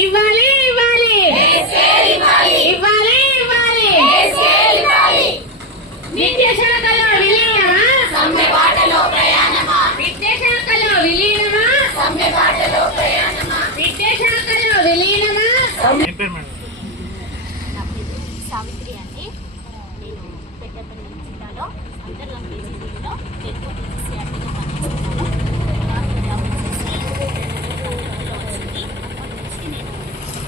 ఇవ్వాలి ఇవ్వాలి. ఇవ్వాలి ఇవ్వాలి. నిత్య శాఖలో విలీనమా? విలీనమా? విలీనమా ఏం పేరు మేడం నా పేరు సావిత్రి అండి నేను పెద్దపల్లి జిల్లాలో అంతర్గం కేజీబీలో తెలుగు టీసీఆర్టీగా పనిచేస్తున్నాను నాకు జాబ్ వచ్చేసి కంప్యూటర్లో వచ్చింది అప్పటి నుంచి నేను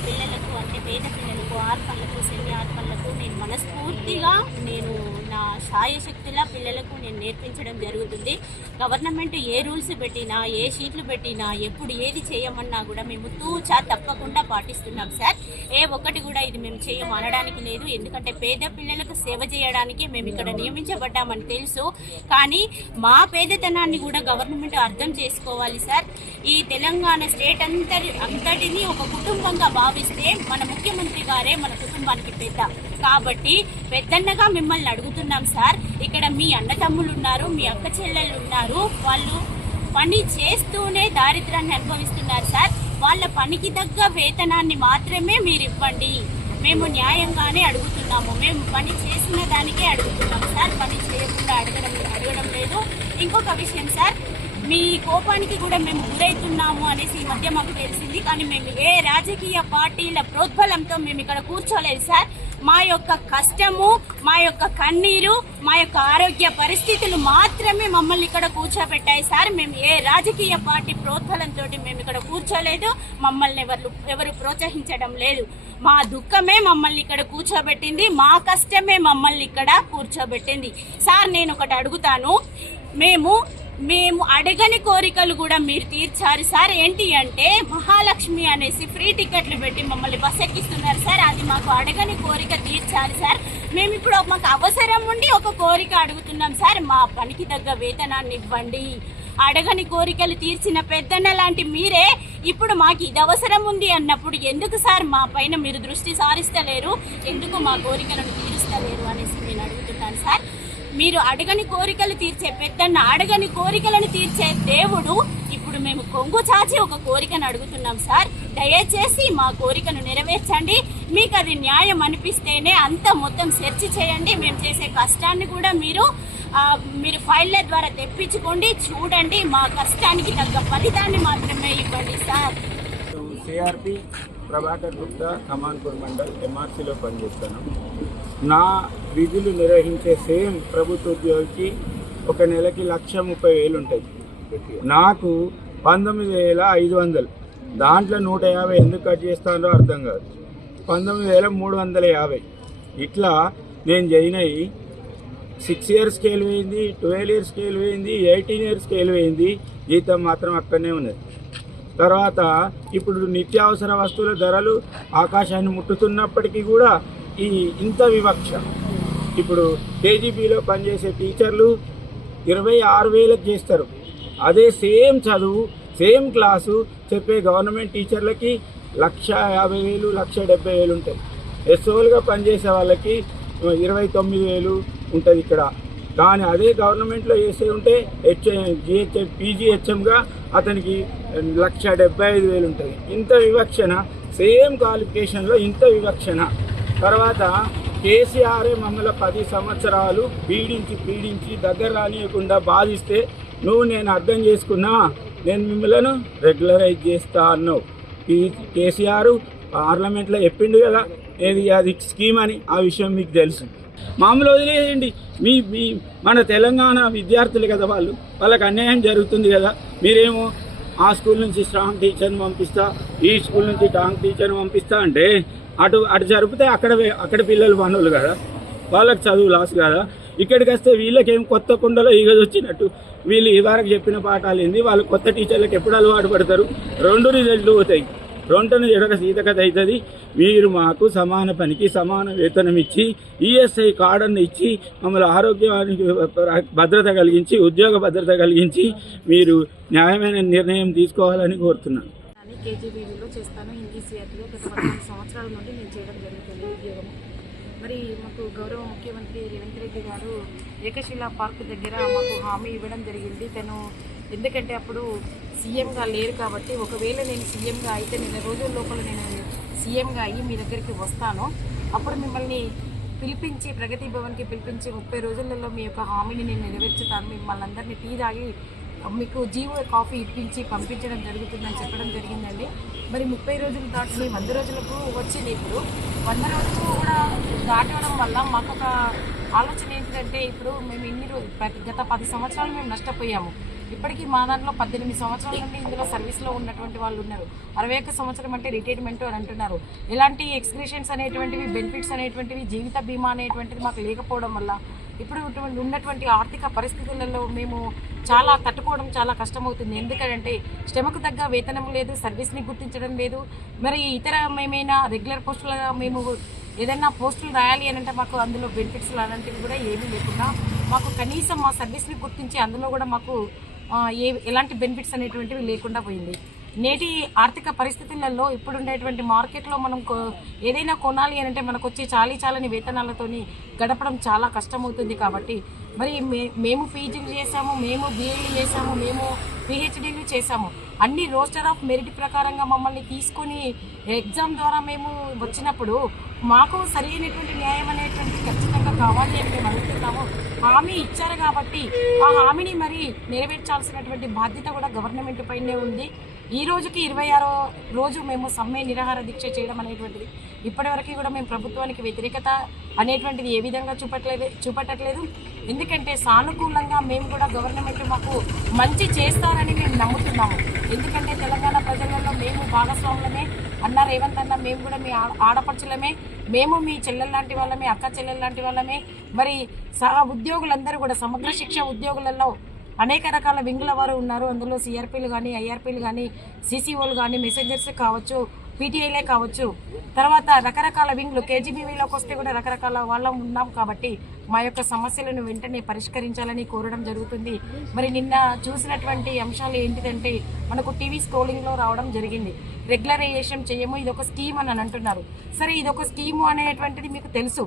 పిల్లలకు అంటే పేద పిల్లలకు ఆర్పన్లకు సెమి ఆర్పన్లకు నేను మనస్ఫూర్తిగా నేను నా సాయశక్తిలా పిల్లలకు నేను నేర్పించడం జరుగుతుంది. గవర్నమెంట్ ఏ రూల్స్ పెట్టినా ఏ షీట్లు పెట్టినా ఎప్పుడు ఏది చేయమన్నా కూడా మేము తూచా తప్పకుండా పాటిస్తున్నాం సార్. ఏ ఒక్కటి కూడా ఇది మేము చేయము అనడానికి లేదు. ఎందుకంటే పేద పిల్లలకు సేవ చేయడానికి మేము ఇక్కడ నియమించబడ్డామని తెలుసు. కానీ మా పేదతనాన్ని కూడా గవర్నమెంట్ అర్థం చేసుకోవాలి సార్. ఈ తెలంగాణ స్టేట్ అంతటి అంతటిని ఒక కుటుంబంగా భావిస్తే మనం ముఖ్యమంత్రి గారే మన కుటుంబానికి పెద్ద. కాబట్టి పెద్దన్నగా మిమ్మల్ని అడుగుతున్నాం సార్. ఇక్కడ మీ అన్నతమ్ములు ఉన్నారు మీ అక్క చెల్లెళ్ళు ఉన్నారు వాళ్ళు పని చేస్తూనే దారిద్రాన్ని అనుభవిస్తున్నారు సార్. వాళ్ళ పనికి తగ్గ వేతనాన్ని మాత్రమే మీరు ఇవ్వండి. మేము న్యాయంగానే అడుగుతున్నాము. మేము పని చేసిన దానికే అడుగుతున్నాం సార్. పని చేయకుండా అడగడం అడగడం లేదు. ఇంకొక విషయం సార్. మీ కోపానికి కూడా మేము గురవుతున్నాము అనేసి ఈ మధ్య మాకు తెలిసింది. కానీ మేము ఏ రాజకీయ పార్టీల ప్రోద్బలంతో మేము ఇక్కడ కూర్చోలేదు సార్. మా యొక్క కష్టము మా యొక్క కన్నీరు మా యొక్క ఆరోగ్య పరిస్థితులు మాత్రమే మమ్మల్ని ఇక్కడ కూర్చోబెట్టాయి సార్. మేము ఏ రాజకీయ పార్టీ ప్రోద్బలంతో మేము ఇక్కడ కూర్చోలేదు. మమ్మల్ని ఎవరు ఎవరు ప్రోత్సహించడం లేదు. మా దుఃఖమే మమ్మల్ని ఇక్కడ కూర్చోబెట్టింది. మా కష్టమే మమ్మల్ని ఇక్కడ కూర్చోబెట్టింది. సార్ నేను ఒకటి అడుగుతాను. మేము మేము అడగని కోరికలు కూడా మీరు తీర్చారు. సార్ ఏంటి అంటే మహాలక్ష్మి అనేసి ఫ్రీ టికెట్లు పెట్టి మమ్మల్ని బస్ ఎక్కిస్తున్నారు. సార్ అది మాకు అడగని కోరిక తీర్చారు సార్. మేము ఇప్పుడు మాకు అవసరం ఉండి ఒక కోరిక అడుగుతున్నాం సార్. మా పనికి తగ్గ వేతనాన్ని ఇవ్వండి. అడగని కోరికలు తీర్చిన పెద్దన్న లాంటి మీరే ఇప్పుడు మాకు ఇది అవసరం ఉంది అన్నప్పుడు ఎందుకు సార్? మా పైన మీరు దృష్టి సారిస్తలేరు. ఎందుకు మా కోరికలను తీరుస్తలేరు అనేసి నేను అడుగుతున్నాను సార్ మీరు అడగని కోరికలు తీర్చే పెద్దన్న అడగని కోరికలను తీర్చే దేవుడు ఇప్పుడు మేము కొంగు చాచి ఒక కోరికను అడుగుతున్నాం సార్. దయచేసి మా కోరికను నెరవేర్చండి. మీకు అది న్యాయం అనిపిస్తేనే అంత మొత్తం సెర్చ్ చేయండి. మేము చేసే కష్టాన్ని కూడా మీరు మీరు ఫైళ్ళ ద్వారా తెప్పించుకోండి. చూడండి మా కష్టానికి తగ్గ ఫలితాన్ని మాత్రమే ఇవ్వండి సార్. సిఆర్పి ప్రభాకర్ గుప్తా కమాన్పూర్ మండల్ ఎంఆర్సీలో పనిచేస్తాను. నా విధులు నిర్వహించే సేమ్ ప్రభుత్వ ఉద్యోగికి ఒక నెలకి లక్ష ముప్పై వేలు ఉంటుంది నాకు పంతొమ్మిది వేల ఐదు వందలు. దాంట్లో నూట యాభై ఎందుకు కట్ చేస్తానో అర్థం కాదు. పంతొమ్మిది వేల మూడు వందల యాభై. ఇట్లా నేను జాయిన్ అయ్యి సిక్స్ ఇయర్స్ స్కేల్ పోయింది ట్వెల్వ్ ఇయర్స్ స్కేల్ పోయింది ఎయిటీన్ ఇయర్స్ స్కేల్ పోయింది. జీతం మాత్రం అక్కడనే ఉన్నది. తర్వాత ఇప్పుడు నిత్యావసర వస్తువుల ధరలు ఆకాశాన్ని ముట్టుతున్నప్పటికీ కూడా ఈ ఇంత వివక్ష. ఇప్పుడు కేజీబీలో పనిచేసే టీచర్లు ఇరవై ఆరు వేలకు చేస్తారు. అదే సేమ్ చదువు సేమ్ క్లాసు చెప్పే గవర్నమెంట్ టీచర్లకి లక్ష యాభై వేలు లక్ష డెబ్బై వేలు ఉంటాయి. ఎస్ఓలుగా పనిచేసే వాళ్ళకి ఇరవై తొమ్మిది వేలు ఉంటుంది ఇక్కడ. కానీ అదే గవర్నమెంట్లో చేసే ఉంటే హెచ్ జిహెచ్ఎం పీజీహెచ్ఎంగా అతనికి లక్ష డెబ్బై ఐదు వేలు ఉంటుంది. ఇంత వివక్షణ సేమ్ క్వాలిఫికేషన్లో ఇంత వివక్షణ. తర్వాత కేసీఆరే మమ్మల్ని పది సంవత్సరాలు పీడించి పీడించి దగ్గర రానియకుండా బాధిస్తే నువ్వు నేను అర్థం చేసుకున్నా నేను మిమ్మల్ని రెగ్యులరైజ్ చేస్తా అన్నావు. ఈ కేసీఆర్ పార్లమెంట్లో చెప్పిండు కదా ఏది అది స్కీమ్ అని ఆ విషయం మీకు తెలుసు. మామూలు వదిలేయండి. మీ మీ మన తెలంగాణ విద్యార్థులు కదా వాళ్ళు. వాళ్ళకి అన్యాయం జరుగుతుంది కదా. మీరేమో ఆ స్కూల్ నుంచి స్ట్రాంగ్ టీచర్ని పంపిస్తా ఈ స్కూల్ నుంచి టాంగ్ టీచర్ని పంపిస్తా అంటే అటు అటు జరిపితే అక్కడ అక్కడ పిల్లలు పనులు కదా. వాళ్ళకి చదువు లాస్ కదా. ఇక్కడికి వస్తే వీళ్ళకేం కొత్త కుండలో ఈగది వచ్చినట్టు. వీళ్ళు ఈ వరకు చెప్పిన పాఠాలు ఏంది? వాళ్ళు కొత్త టీచర్లకు ఎప్పుడు అలవాటు పడతారు? రెండు రిజల్ట్లు పోతాయి. రెండును ఎడక సీతకథ అవుతుంది. మీరు మాకు సమాన పనికి సమాన వేతనం ఇచ్చి ఈఎస్ఐ కార్డును ఇచ్చి మమ్మల్ని ఆరోగ్యానికి భద్రత కలిగించి ఉద్యోగ భద్రత కలిగించి మీరు న్యాయమైన నిర్ణయం తీసుకోవాలని కోరుతున్నాను. కేజీబీవీలో చేస్తాను. హిందీ సిఆర్టీలో గత పద్నాలుగు సంవత్సరాల నుండి నేను చేయడం జరుగుతుంది ఉద్యోగం. మరి మాకు గౌరవ ముఖ్యమంత్రి రేవంత్ రెడ్డి గారు ఏకశిలా పార్క్ దగ్గర మాకు హామీ ఇవ్వడం జరిగింది. తను ఎందుకంటే అప్పుడు సీఎంగా లేరు కాబట్టి ఒకవేళ నేను సీఎంగా అయితే నెల రోజుల లోపల నేను సీఎంగా అయ్యి మీ దగ్గరికి వస్తాను. అప్పుడు మిమ్మల్ని పిలిపించి ప్రగతి భవన్కి పిలిపించి ముప్పై రోజులలో మీ యొక్క హామీని నేను నెరవేర్చుతాను. మిమ్మల్ని అందరినీ టీ తాగి మీకు జీవో కాఫీ ఇప్పించి పంపించడం జరుగుతుందని చెప్పడం జరిగిందండి. మరి ముప్పై రోజులు దాటి వంద రోజులకు వచ్చింది ఇప్పుడు. వంద రోజులు కూడా దాటడం వల్ల మాకు ఒక ఆలోచన ఏంటంటే ఇప్పుడు మేము ఇన్ని రోజు గత పది సంవత్సరాలు మేము నష్టపోయాము. ఇప్పటికీ మా దాంట్లో పద్దెనిమిది సంవత్సరాల నుండి ఇందులో సర్వీస్లో ఉన్నటువంటి వాళ్ళు ఉన్నారు. అరవై ఒక్క సంవత్సరం అంటే రిటైర్మెంట్ అని అంటున్నారు. ఇలాంటి ఎక్స్క్రిషన్స్ అనేటువంటివి బెనిఫిట్స్ అనేటువంటివి జీవిత బీమా అనేటువంటిది మాకు లేకపోవడం వల్ల ఇప్పుడు ఉన్నటువంటి ఆర్థిక పరిస్థితులలో మేము చాలా తట్టుకోవడం చాలా కష్టమవుతుంది. ఎందుకంటే శ్రమకు తగ్గ వేతనం లేదు సర్వీస్ని గుర్తించడం లేదు. మరి ఇతర మేమైనా రెగ్యులర్ పోస్టులుగా మేము ఏదైనా పోస్టులు రాయాలి అని అంటే మాకు అందులో బెనిఫిట్స్ అలాంటివి కూడా ఏమీ లేకుండా మాకు కనీసం మా సర్వీస్ని గుర్తించి అందులో కూడా మాకు ఏ ఎలాంటి బెనిఫిట్స్ అనేటువంటివి లేకుండా పోయింది. నేటి ఆర్థిక పరిస్థితులలో ఇప్పుడు ఉండేటువంటి మార్కెట్లో మనం ఏదైనా కొనాలి అని అంటే మనకు వచ్చే చాలీ చాలని వేతనాలతోని గడపడం చాలా కష్టమవుతుంది కాబట్టి మరి మే మేము పీజీలు చేసాము మేము బీఎల్ఈ చేసాము మేము పిహెచ్డీలు చేసాము అన్ని రోస్టర్ ఆఫ్ మెరిట్ ప్రకారంగా మమ్మల్ని తీసుకొని ఎగ్జామ్ ద్వారా మేము వచ్చినప్పుడు మాకు సరైనటువంటి న్యాయం అనేటువంటి ఖచ్చితంగా కావాలి అని మేము అడుగుతున్నాము హామీ ఇచ్చారు కాబట్టి ఆ హామీని మరి నెరవేర్చాల్సినటువంటి బాధ్యత కూడా గవర్నమెంట్ పైనే ఉంది. ఈ రోజుకి ఇరవై ఆరో రోజు మేము సమ్మె నిరాహార దీక్ష చేయడం అనేటువంటిది. ఇప్పటివరకు కూడా మేము ప్రభుత్వానికి వ్యతిరేకత అనేటువంటిది ఏ విధంగా చూపట్లేదు చూపట్టట్లేదు. ఎందుకంటే సానుకూలంగా మేము కూడా గవర్నమెంట్ మాకు మంచి చేస్తారని మేము నమ్ముతున్నాము. ఎందుకంటే తెలంగాణ ప్రజలలో మేము భాగస్వాములమే. అన్న రేవంత్ అన్న మేము కూడా మీ ఆ- ఆడపడుచులమే. మేము మీ చెల్లెల లాంటి వాళ్ళమే అక్క చెల్లెల లాంటి వాళ్ళమే. మరి సహా ఉద్యోగులందరూ కూడా సమగ్ర శిక్ష ఉద్యోగులలో అనేక రకాల వింగుల వారు ఉన్నారు. అందులో సిఆర్పీలు కానీ ఐఆర్పీలు కానీ సీసీఓలు కానీ మెసెంజర్స్ కావచ్చు. పీటీఐలే కావచ్చు. తర్వాత రకరకాల వింగ్లు కేజీబీవీలోకి వస్తే కూడా రకరకాల వాళ్ళం ఉన్నాం కాబట్టి మా యొక్క సమస్యలను వెంటనే పరిష్కరించాలని కోరడం జరుగుతుంది. మరి నిన్న చూసినటువంటి అంశాలు ఏంటిదంటే మనకు టీవీ స్క్రోలింగ్లో రావడం జరిగింది. రెగ్యులరైజేషన్ చేయము ఇది ఒక స్కీమ్ అని అంటున్నారు. సరే ఇది ఒక స్కీము అనేటువంటిది మీకు తెలుసు.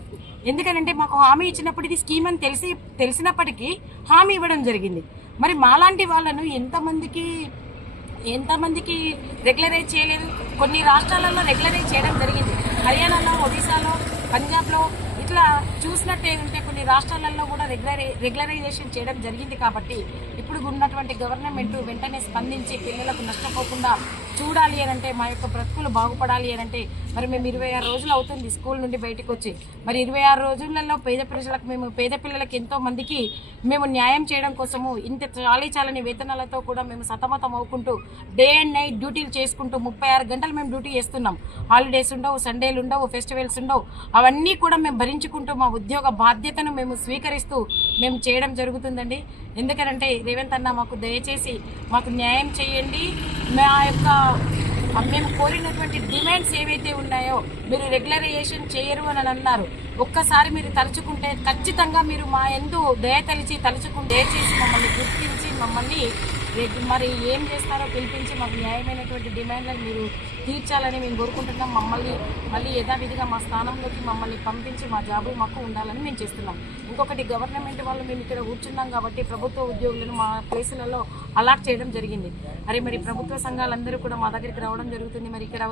ఎందుకంటే మాకు హామీ ఇచ్చినప్పుడు ఇది స్కీమ్ అని తెలిసి తెలిసినప్పటికీ హామీ ఇవ్వడం జరిగింది. మరి మాలాంటి వాళ్ళను ఎంతమందికి ఎంతమందికి రెగ్యులరైజ్ చేయలేదు? కొన్ని రాష్ట్రాలలో రెగ్యులరైజ్ చేయడం జరిగింది. హర్యానాలో ఒడిశాలో పంజాబ్లో ఇట్లా చూసినట్టు ఏంటంటే కొన్ని రాష్ట్రాలలో కూడా రెగ్యులరై రెగ్యులరైజేషన్ చేయడం జరిగింది కాబట్టి ఇప్పుడు ఉన్నటువంటి గవర్నమెంట్ వెంటనే స్పందించి పిల్లలకు నష్టపోకుండా చూడాలి అని అంటే మా యొక్క బ్రతుకులు బాగుపడాలి అని అంటే మరి మేము ఇరవై ఆరు రోజులు అవుతుంది స్కూల్ నుండి బయటకు వచ్చి. మరి ఇరవై ఆరు రోజులలో పేద ప్రజలకు మేము పేద పిల్లలకు ఎంతో మందికి మేము న్యాయం చేయడం కోసము ఇంత చాలీ చాలని వేతనాలతో కూడా మేము సతమతం అవ్వుకుంటూ డే అండ్ నైట్ డ్యూటీలు చేసుకుంటూ ముప్పై ఆరు గంటలు మేము డ్యూటీ చేస్తున్నాం. హాలిడేస్ ఉండవు సండేలు ఉండవు ఫెస్టివల్స్ ఉండవు. అవన్నీ కూడా మేము భరించుకుంటూ మా ఉద్యోగ బాధ్యతను మేము స్వీకరిస్తూ మేము చేయడం జరుగుతుందండి. ఎందుకనంటే రేవంత్ అన్న మాకు దయచేసి మాకు న్యాయం చేయండి. మా యొక్క మేము కోరినటువంటి డిమాండ్స్ ఏవైతే ఉన్నాయో మీరు రెగ్యులరైజేషన్ చేయరు అని అన్నారు. ఒక్కసారి మీరు తలుచుకుంటే ఖచ్చితంగా మీరు మా ఎందు దయ తలిచి తలుచుకుంటే దయచేసి మమ్మల్ని గుర్తించి మమ్మల్ని మరి ఏం చేస్తారో పిలిపించి మాకు న్యాయమైనటువంటి డిమాండ్లను మీరు తీర్చాలని మేము కోరుకుంటున్నాం. మమ్మల్ని మళ్ళీ యథావిధిగా మా స్థానంలోకి మమ్మల్ని పంపించి మా జాబు మాకు ఉండాలని మేము చేస్తున్నాం. ఇంకొకటి గవర్నమెంట్ వాళ్ళు మేము ఇక్కడ కూర్చున్నాం కాబట్టి ప్రభుత్వ ఉద్యోగులను మా ప్లేసులలో అలాట్ చేయడం జరిగింది. మరి మరి ప్రభుత్వ సంఘాలందరూ కూడా మా దగ్గరికి రావడం జరుగుతుంది. మరి ఇక్కడ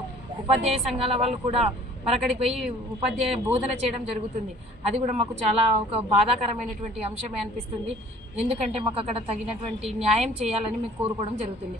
ఉపాధ్యాయ సంఘాల వాళ్ళు కూడా మరి అక్కడికి పోయి ఉపాధ్యాయ బోధన చేయడం జరుగుతుంది. అది కూడా మాకు చాలా ఒక బాధాకరమైనటువంటి అంశమే అనిపిస్తుంది. ఎందుకంటే మాకు అక్కడ తగినటువంటి న్యాయం చేయాలని మేము కోరుకోవడం జరుగుతుంది.